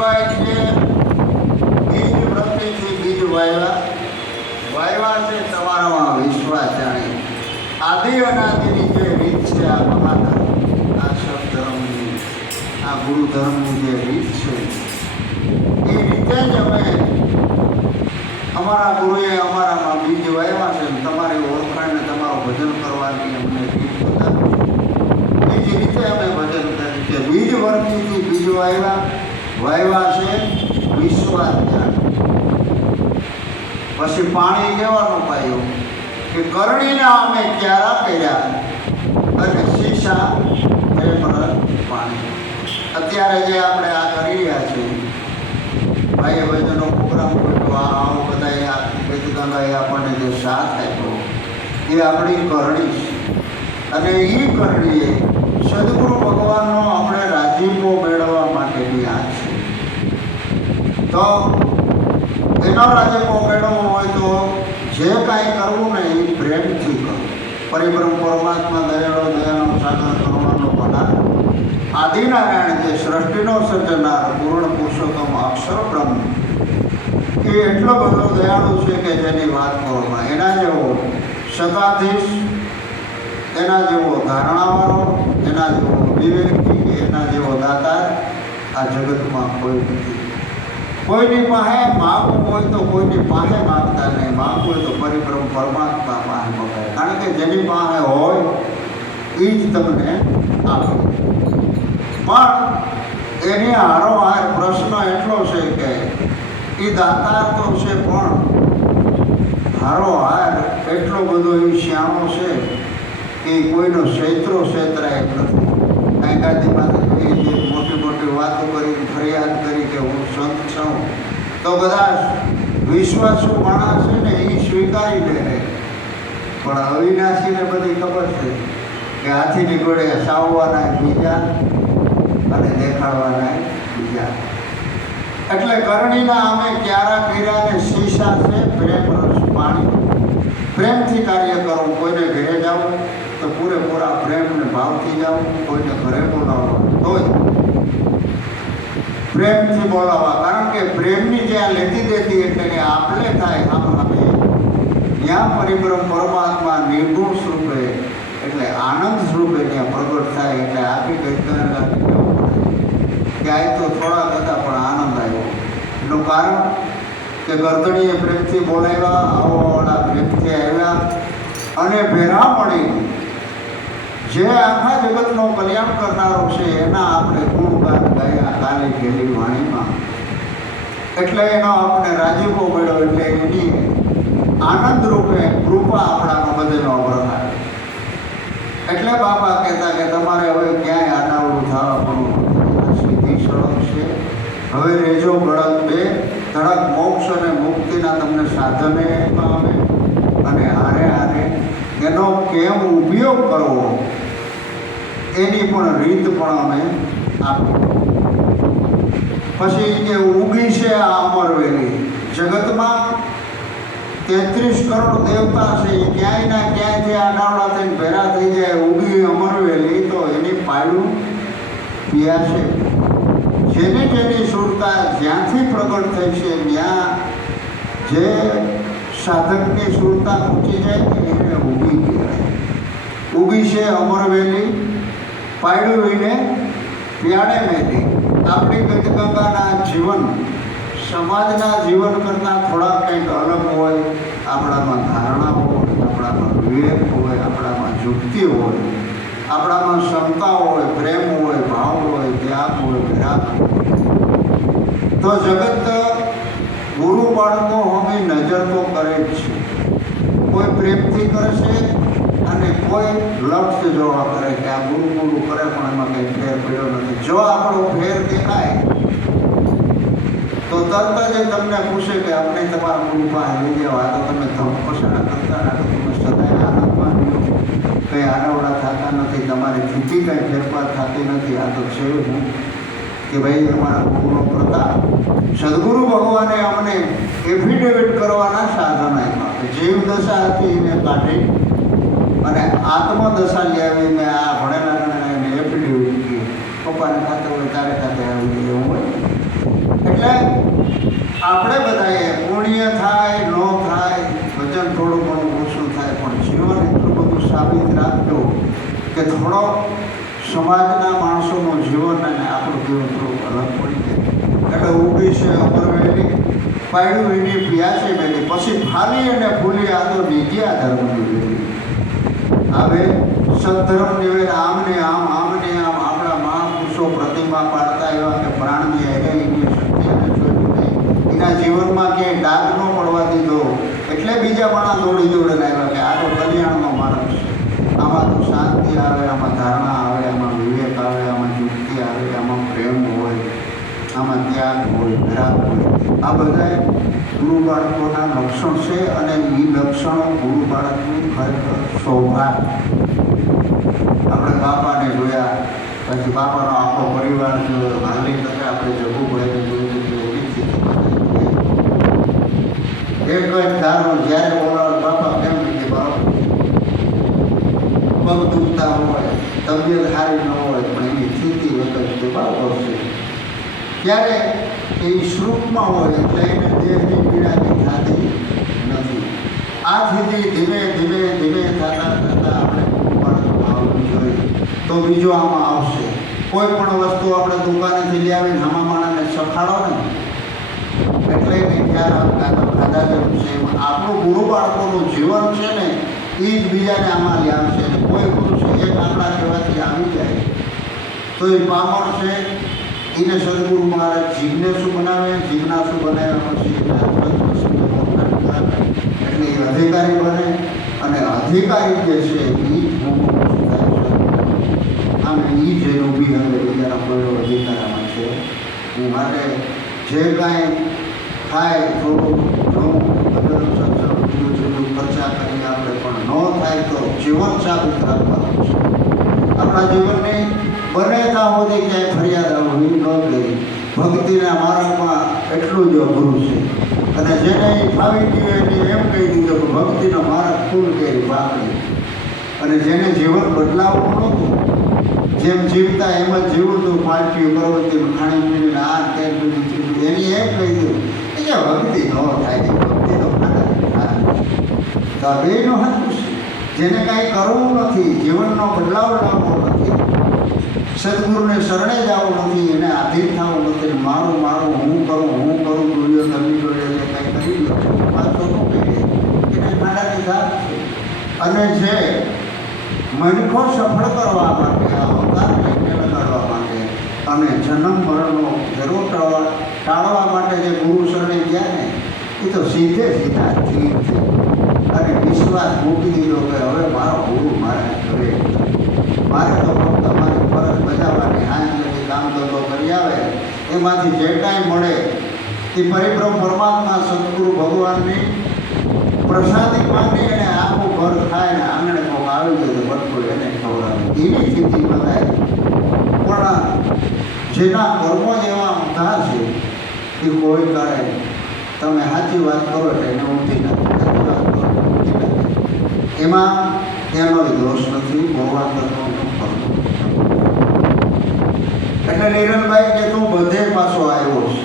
કહેવાય છે બીજ વૃત્તિથી બીજ વાવ્યા છે તમારામાં વિશ્વાસ જાણે આદિ અનાદિની જે રીત છે આ મહાધર્મ, આ સત્ધર્મની, આ ગુરુ ધર્મની જે રીત છે એ રીતે જ અમે અમારા ગુરુએ અમારામાં બીજ વાવ્યા છે. તમારી ઓળખાણને તમારું ભજન કરવાની અમને રીત બતાવી છે. એ જ રીતે અમે ભજન કરીએ છીએ. બીજ વર્ગીથી બીજ વાવ્યા છે વિશ્વાસ જાણે. પછી પાણી કહેવાનું પાયું કે કરણીના અમે ક્યારા કર્યા અને શીશા પ્રેમ રસ પાણી. અત્યારે જે આપણે આ કરી રહ્યા છીએ ભાઈ ભજનનો પ્રોગ્રામ કર્યો, આવો બધા વેદગંગાએ આપણને જે સાથ આપ્યો એ આપણી કરણી છે. અને એ કરણીએ સદગુરુ ભગવાનનો આપણે રાજીપો મેળવવા માટેની આ છે. તો એનો રાજીપો મેળવવો હોય તો જે કાંઈ કરવું ને એ પ્રેમથી કરવું. પરિબ્રહ્મ પરમાત્મા દયાળો દયાનો સાગર કરવાનો બનાર આદિનારાયણ જે સૃષ્ટિનો સર્જનાર પૂર્ણ પુરુષોત્તમ અક્ષર બ્રહ્મ એ એટલો બધો દયાળુ છે કે જેની વાત કરવામાં એના જેવો શતાધીશ, એના જેવો ધારણાવાળો, એના જેવો વિવેકી, એના જેવો દાતાર આ જગતમાં કોઈ નથી. કોઈની પાસે માગવું હોય તો કોઈની પાસે માગતા નહીં, માગવું હોય તો પરિબ્રહ્મ પરમાત્મા પાસે મગાય. કારણ કે જેની પાસે હોય એ જ તમને આપે. પણ એની હારોહાર પ્રશ્ન એટલો છે કે એ દાતાર તો છે પણ હારોહાર એટલો બધો એ શ્યામો છે કે કોઈનો ક્ષેત્રો ક્ષેત્રાય નથી. કાંઈ ગાદીમાંથી જે મોટી મોટી વાતો કરી ફરિયાદ કરી કે હું સંત છું તો બધા વિશ્વાસુ માણસ છે ને એ સ્વીકારી લે. પણ અવિનાશીને બધી ખબર છે કે હાથીની ઘોડે સાવવાના બીજા અને દેખાડવાના બીજા. એટલે કરણીના અમે ક્યારા કર્યા ને શીશા છે પ્રેમ રસ પાણી. પ્રેમથી કાર્ય કરો. કોઈને ઘરે જાઓ તો પૂરેપૂરા પ્રેમ ને ભાવથી જાઓ. કોઈને ઘરે બોલાવો તોય પ્રેમથી બોલાવવા. કારણ કે પ્રેમની જ્યાં લેતી દેતી એટલે આપણે થાય આમ અમે ત્યાં પરિબ્રહ્મ પરમાત્મા નિર્ગુણ સ્વરૂપે એટલે આનંદ સ્વરૂપે ત્યાં પ્રગટ થાય. એટલે આપી ગઈકાલ ક્યાંય તો થોડા હતા પણ આનંદ આવ્યો. એનું કારણ કે ગરદણીએ પ્રેમથી બોલાવ્યા, આવવાવાળા પ્રેમથી આવ્યા અને ભેરા મળી જે આખા જગતનો કલ્યાણ કરનારો છે એના આપણે ગુણગાન ગાયા કાલી ગયેલી વાણીમાં. એટલે એનો આપણે રાજીપો મળ્યો. એટલે એની આનંદ રૂપે કૃપા આપણામાં બધેનો વરસાદ. એટલે બાપા કહેતા કે તમારે હવે ક્યાંય આડાવડું થવા પડવું, સીધી સડક છે. હવે રેજો ગળક બે ધડક મોક્ષ અને મુક્તિના તમને સાધને આવે અને હારે હારે એનો કેમ ઉપયોગ કરવો એની પણ રીત પણ અમે આપી. પછી જે ઉગી છે આ અમરવેલી જગતમાં 33 કરોડ દેવતા છે એ ક્યાંય ના ક્યાંયથી આડાવડા થઈને ભેરા થઈ જાય. ઉગી અમરવેલી તો એની પાયલું પ્યાસે. જેની જેની સુરતા જ્યાંથી પ્રગટ થઈ છે ત્યાં જે સાધકની સુરતા પહોંચી જાય ને એને ઉગી કહેવાય. ઉગી છે અમરવેલી પાયડું વિને પ્યાડે મેલી. આપણી ગંગાના જીવન સમાજના જીવન કરતાં થોડા કંઈક અલગ હોય. આપણામાં ધારણા હોય, આપણામાં વિવેક હોય, આપણામાં યુક્તિ હોય, આપણામાં ક્ષમતા હોય, પ્રેમ હોય, ભાવ હોય, ત્યાગ હોય, વિરાગ હોય. તો જગત ગુરુ બાળકો હવે નજર તો કરે જ છે. કોઈ પ્રેમથી કરે છે અને કોઈ લક્ષ્ય જોવા કરે કે આ ગુરુ ગુરુ કરે પણ એમાં કંઈ ફેર પડ્યો નથી. જો આપણો ફેર દેખાય તો તરત જ તમને પૂછે કે આપણે તમારા ગુરુ પાસે લઈ જવા. તો તમે ધમ પસારા કરતા રાખો, તમે સદાય આનંદમાં રહ્યો, કંઈ આડાવડા થતા નથી, તમારી સ્થિતિ કંઈ ફેરફાર થતી નથી. આ તો છે હું કે ભાઈ અમારા ગુરુનો પ્રતાપ. સદગુરુ ભગવાને અમને એફિડેવિટ કરવાના સાધન આપ્યા. જીવ દશા હતી એને કાઢી અને આત્મદશા લેવી. મેં આ ભણેલા ગણેલા એને એફિડેવિટ કહી. પપ્પાને ખાતે હોય તારે ખાતે આવી એવું હોય. એટલે આપણે બધાએ પુણ્ય થાય ન થાય, વચન થોડું ઘણું ઓછું થાય, પણ જીવન એટલું બધું સાબિત રાખજો કે થોડો સમાજના માણસોનું જીવન અને આપણું જીવન થોડું અલગ પડી જાય. એટલે ઊભી છે અમરવેલી, પાડ્યું એની પ્યાસે બેઠી, પછી ફાલી અને ફૂલી આ તો નીગ્યા ધર્મની વેલી. હવે સદ્ધર્મ નિવેદ આમને આમ આપણા મહાપુરુષો પ્રતિમા પાડતા એવા કે પ્રાણની એને એની શક્તિને જોયું નહીં, એના જીવનમાં ક્યાંય ડાઘ ન પડવા દીધો, એટલે બીજા માણસ દોડીને આવ્યા કે આ તો કલ્યાણનો માર્ગ છે, આમાં તો શાંતિ આવે, આમાં ધારણા આવે, આમાં વિવેક આવે, આમાં યુક્તિ આવે, આમાં પ્રેમ હોય, આમાં ત્યાગ હોય, વિરાગ હોય. આ બધા ગુરુ બાળકોના લક્ષણ છે અને એ લક્ષણો ગુરુ બાળકનું ખરેખર સૌભાગ્ય. આપણે બાપાને જોયા, પછી બાપાનો આખો પરિવાર જોયો, હાલની તકે આપણે જગુભાઈને જોયું કે એવી સ્થિતિ એક જ ધારો જ્યારે બોલાવે બાપા કેમ કે બાપા પગ દુખતા હોય, તબિયત સારી ન હોય, પણ એની સ્થિતિ વખત બરાબર છે ત્યારે એ શ્રુપમાં હોય એટલે એને દેહની પીડાની થતી નથી. આ સ્થિતિ ધીમે થતાં આપણે આવવું જોઈએ તો બીજો આમાં આવશે. કોઈ પણ વસ્તુ આપણે દુકાનેથી લઈ આવીને આમાં માણસને સખાડો ને એટલે એને ખ્યાલ ખાધા જેવું છે. આપણું ગુરુ બાળકોનું જીવન છે ને એ જ બીજાને આમાં લઈ આવશે. કોઈ પુરુષ એક આપણા કહેવાથી આવી જાય તો એ પામર છે, એને સદગુરુ મહારાજ જિજ્ઞાસુ બનાવે, જિજ્ઞાસુ બનાવ્યા પછી એટલે એ અધિકારી બને અને અધિકારી જે છે એ આમ એ જેનું બી હવે બીજાનો કોઈ અધિકારમાં છે. એ માટે જે કાંઈ થાય થોડું ખર્ચા કરી આપણે, પણ ન થાય તો જીવન સાબિત રાખવાનું છે. આપણા જીવનની બને ત્યાં સુધી ક્યાંય ફરિયાદ આવવી ન કરી. ભક્તિના માર્ગમાં એટલું જ અઘરું છે અને જેને ફાવી ગયું એને એમ કહી દીધું કે ભક્તિનો માર્ગ ફૂલ કરી પાકડી. અને જેને જીવન બદલાવવું નહોતું, જેમ જીવતા એમ જ જીવું હતું, પાર્ટીઓ કરવતી ખાણીપીણીને આ તે બધું એની એમ કહી દીધું કે ભક્તિ ન થાય, ભક્તિ તો થાય. તો આ બેનો હતું જેને કાંઈ કરવું નથી, જીવનનો બદલાવ લાવવો નથી, સદગુરુને શરણે જવું નથી, એને આધીન થવું નથી, મારું હું કરું દુર્યોધનની જોડે જે કંઈ કરી લો પાછો શું કહીએ એને ખાડાની ધાર છે. અને જે મનખો સફળ કરવા માટે, અવતારને લગાડવા માટે અને જન્મ મરણનો જરૂર ટાળવા માટે જે ગુરુ શરણે ગયા ને એ તો સીધા સ્થિર છે અને વિશ્વાસ મૂકી દીધો કે હવે મારો ગુરુ મારા ઘરે, મારે તો ફક્ત મારી ફરજ બજાવવાની, હાથથી કામ ધંધો કરી આવે એમાંથી જે કાંઈ મળે એ પરિબ્રહ્મ પરમાત્મા સદગુરુ ભગવાનની પ્રસાદી માંડી અને આખું ઘર થાય ને આંગણે કોક આવી ગયું તો બધું એને ખવડાવે એવી સ્થિતિ બધાય. પણ જેના કર્મો જેવા ઊંધા છે એ કોઈ કાળે તમે સાચી વાત કરો એટલે એને ઊંધી નથી, સાચી વાત કરો ઊંધી નથી, એમાં એનો દોષ નથી. ભગવાન એટલે નિરલભાઈ કે તું બધે પાછો આવ્યો છે,